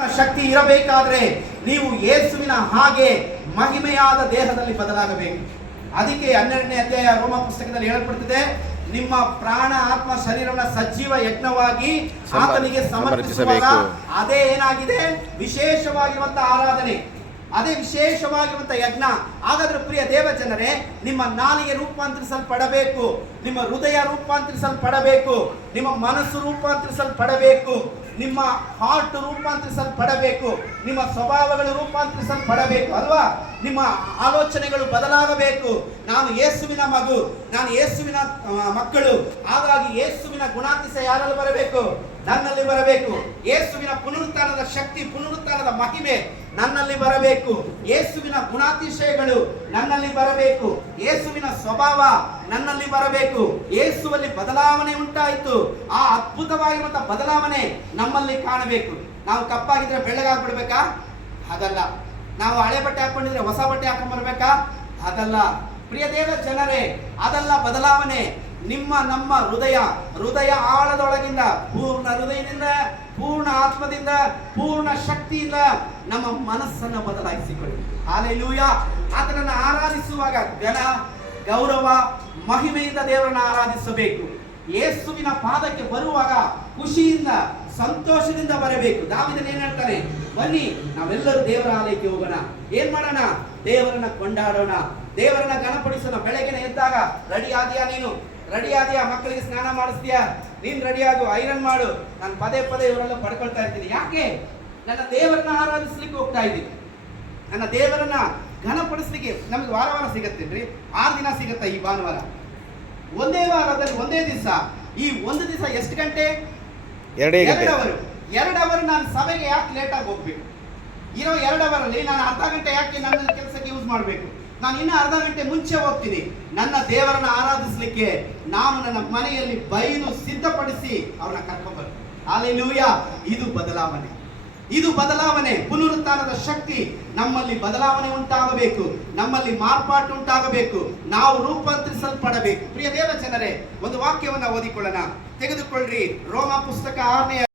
ಶಕ್ತಿ ಇರಬೇಕಾದ್ರೆ ನೀವು ಯೇಸುವಿನ ಹಾಗೆ ಮಹಿಮೆಯಾದ ದೇಹದಲ್ಲಿ ಬದಲಾಗಬೇಕು. ಅದಕ್ಕೆ 12ನೇ ಅಧ್ಯಾಯ ರೋಮ ಪುಸ್ತಕದಲ್ಲಿ ಹೇಳಲ್ಪಡುತ್ತದೆ, ನಿಮ್ಮ ಪ್ರಾಣ ಆತ್ಮ ಶರೀರವನ್ನ ಸಜೀವ ಯಜ್ಞವಾಗಿ ಆತನಿಗೆ ಸಮರ್ಪಿಸುವಾಗ ಅದೇ ಏನಾಗಿದೆ, ವಿಶೇಷವಾಗಿರುವಂತಹ ಆರಾಧನೆ, ಅದೇ ವಿಶೇಷವಾಗಿರುವಂತಹ ಯಜ್ಞ. ಹಾಗಾದ್ರೆ ಪ್ರಿಯ ದೇವ ಜನರೇ, ನಿಮ್ಮ ನಾಲಿಗೆ ರೂಪಾಂತರಿಸಲ್ಪಡಬೇಕು, ನಿಮ್ಮ ಹೃದಯ ರೂಪಾಂತರಿಸಲ್ಪಡಬೇಕು, ನಿಮ್ಮ ಮನಸ್ಸು ರೂಪಾಂತರಿಸಲ್ಪಡಬೇಕು, ನಿಮ್ಮ ಹಾರ್ಟ್ ರೂಪಾಂತರಿಸಲ್ಪಡಬೇಕು, ನಿಮ್ಮ ಸ್ವಭಾವಗಳು ರೂಪಾಂತರಿಸಲ್ಪಡಬೇಕು ಅಲ್ವಾ? ನಿಮ್ಮ ಆಲೋಚನೆಗಳು ಬದಲಾಗಬೇಕು. ನಾನು ಯೇಸುವಿನ ಮಗು, ನಾನು ಯೇಸುವಿನ ಮಕ್ಕಳು. ಹಾಗಾಗಿ ಯೇಸುವಿನ ಗುಣಾತಿಶಯ ಯಾರಲ್ಲಿ ಬರಬೇಕು? ನನ್ನಲ್ಲಿ ಬರಬೇಕು. ಯೇಸುವಿನ ಪುನರುತ್ಥಾನದ ಶಕ್ತಿ, ಪುನರುತ್ಥಾನದ ಮಹಿಮೆ ನನ್ನಲ್ಲಿ ಬರಬೇಕು. ಯೇಸುವಿನ ಗುಣಾತಿಶಯಗಳು ನನ್ನಲ್ಲಿ ಬರಬೇಕು. ಯೇಸುವಿನ ಸ್ವಭಾವ ನನ್ನಲ್ಲಿ ಬರಬೇಕು. ಯೇಸುವಲ್ಲಿ ಬದಲಾವಣೆ ಉಂಟಾಯಿತು. ಆ ಅದ್ಭುತವಾಗಿರುವಂತಹ ಬದಲಾವಣೆ ನಮ್ಮಲ್ಲಿ ಕಾಣಬೇಕು. ನಾವು ಕಪ್ಪಾಗಿದ್ರೆ ಬೆಳ್ಳಗಾಗ್ಬಿಡ್ಬೇಕಾ? ಹಾಗಲ್ಲ. ನಾವು ಹಳೆ ಬಟ್ಟೆ ಹಾಕೊಂಡಿದ್ರೆ ಹೊಸ ಬಟ್ಟೆ ಹಾಕೊಂಡ್ಬರ್ಬೇಕಾ? ಹಾಗಲ್ಲ. ಪ್ರಿಯ ದೇವ ಜನರೇ, ಅದಲ್ಲ ಬದಲಾವಣೆ. ನಮ್ಮ ಹೃದಯ ಆಳದೊಳಗಿಂದ, ಪೂರ್ಣ ಹೃದಯದಿಂದ, ಪೂರ್ಣ ಆತ್ಮದಿಂದ, ಪೂರ್ಣ ಶಕ್ತಿಯಿಂದ ನಮ್ಮ ಮನಸ್ಸನ್ನು ಬದಲಾಯಿಸಿಕೊಳ್ಳಿ. ಹಲ್ಲೆಲೂಯಾ. ಆತನನ್ನು ಆರಾಧಿಸುವಾಗ ಘನ, ಗೌರವ, ಮಹಿಮೆಯಿಂದ ದೇವರನ್ನು ಆರಾಧಿಸಬೇಕು. ಯೇಸುವಿನ ಪಾದಕ್ಕೆ ಬರುವಾಗ ಖುಷಿಯಿಂದ, ಸಂತೋಷದಿಂದ ಬರಬೇಕು. ದಾವೀದನು ಏನ್ ಹೇಳ್ತಾನೆ? ಬನ್ನಿ ನಾವೆಲ್ಲರೂ ದೇವರ ಆಲಯಕ್ಕೆ ಹೋಗೋಣ. ಏನ್ ಮಾಡೋಣ? ದೇವರನ್ನ ಕೊಂಡಾಡೋಣ, ದೇವರನ್ನ ಘನಪಡಿಸೋಣ. ಬೆಳಗಿನ ಎದ್ದಾಗ ರೆಡಿ ಆದ್ಯಾ? ನೀನು ರೆಡಿ ಆದ್ಯಾ? ಮಕ್ಕಳಿಗೆ ಸ್ನಾನ ಮಾಡಿಸ್ತೀಯಾ? ನೀನ್ ರೆಡಿ ಆಗು, ಐರನ್ ಮಾಡು. ನಾನು ಪದೇ ಇವರೆಲ್ಲ ಪಡ್ಕೊಳ್ತಾ ಇರ್ತೀನಿ. ಯಾಕೆ? ನನ್ನ ದೇವರನ್ನ ಆರಾಧಿಸ್ಲಿಕ್ಕೆ ಹೋಗ್ತಾ ಇದ್ದೀನಿ. ನನ್ನ ದೇವರನ್ನ ಘನಪಡಿಸ್ಲಿಕ್ಕೆ ನಮ್ಗೆ ವಾರ ಸಿಗತ್ತೇನ್ರಿ? 6 ದಿನ ಸಿಗತ್ತ ಈ ಭಾನುವಾರ? ಒಂದೇ ವಾರದಲ್ಲಿ ಒಂದೇ ದಿವಸ. ಈ ಒಂದು ದಿವಸ ಎಷ್ಟು ಗಂಟೆ? 2 ಅವರ್. ನಾನು ಸಭೆಗೆ ಯಾಕೆ ಲೇಟಾಗಿ ಹೋಗ್ಬೇಕು? ಇರೋ 2 ಅವರಲ್ಲಿ ನಾನು ಅರ್ಧ ಗಂಟೆ ಯಾಕೆ ನನ್ನ ಕೆಲಸಕ್ಕೆ ಯೂಸ್ ಮಾಡಬೇಕು? ನಾನು ಇನ್ನು ಅರ್ಧ ಗಂಟೆ ಮುಂಚೆ ಹೋಗ್ತೀನಿ ನನ್ನ ದೇವರನ್ನ ಆರಾಧಿಸ್ಲಿಕ್ಕೆ. ನಾನು ನನ್ನ ಮನೆಯಲ್ಲಿ ಬೈದು ಸಿದ್ಧಪಡಿಸಿ ಅವ್ರನ್ನ ಕರ್ಕೊಂಡ್ಬರ್ತೀನಿ. ಹಲ್ಲೆಲೂಯಾ. ಇದು ಬದಲಾವಣೆ, ಇದು ಬದಲಾವಣೆ. ಪುನರುತ್ಥಾನದ ಶಕ್ತಿ ನಮ್ಮಲ್ಲಿ ಬದಲಾವಣೆ ಉಂಟಾಗಬೇಕು, ನಮ್ಮಲ್ಲಿ ಮಾರ್ಪಾಟು ಉಂಟಾಗಬೇಕು, ನಾವು ರೂಪಾಂತರಿಸಲ್ಪಡಬೇಕು. ಪ್ರಿಯ ದೇವ ಜನರೇ, ಒಂದು ವಾಕ್ಯವನ್ನ ಓದಿಕೊಳ್ಳೋಣ. ತೆಗೆದುಕೊಳ್ಳ್ರಿ ರೋಮ ಪುಸ್ತಕ 6ನೇ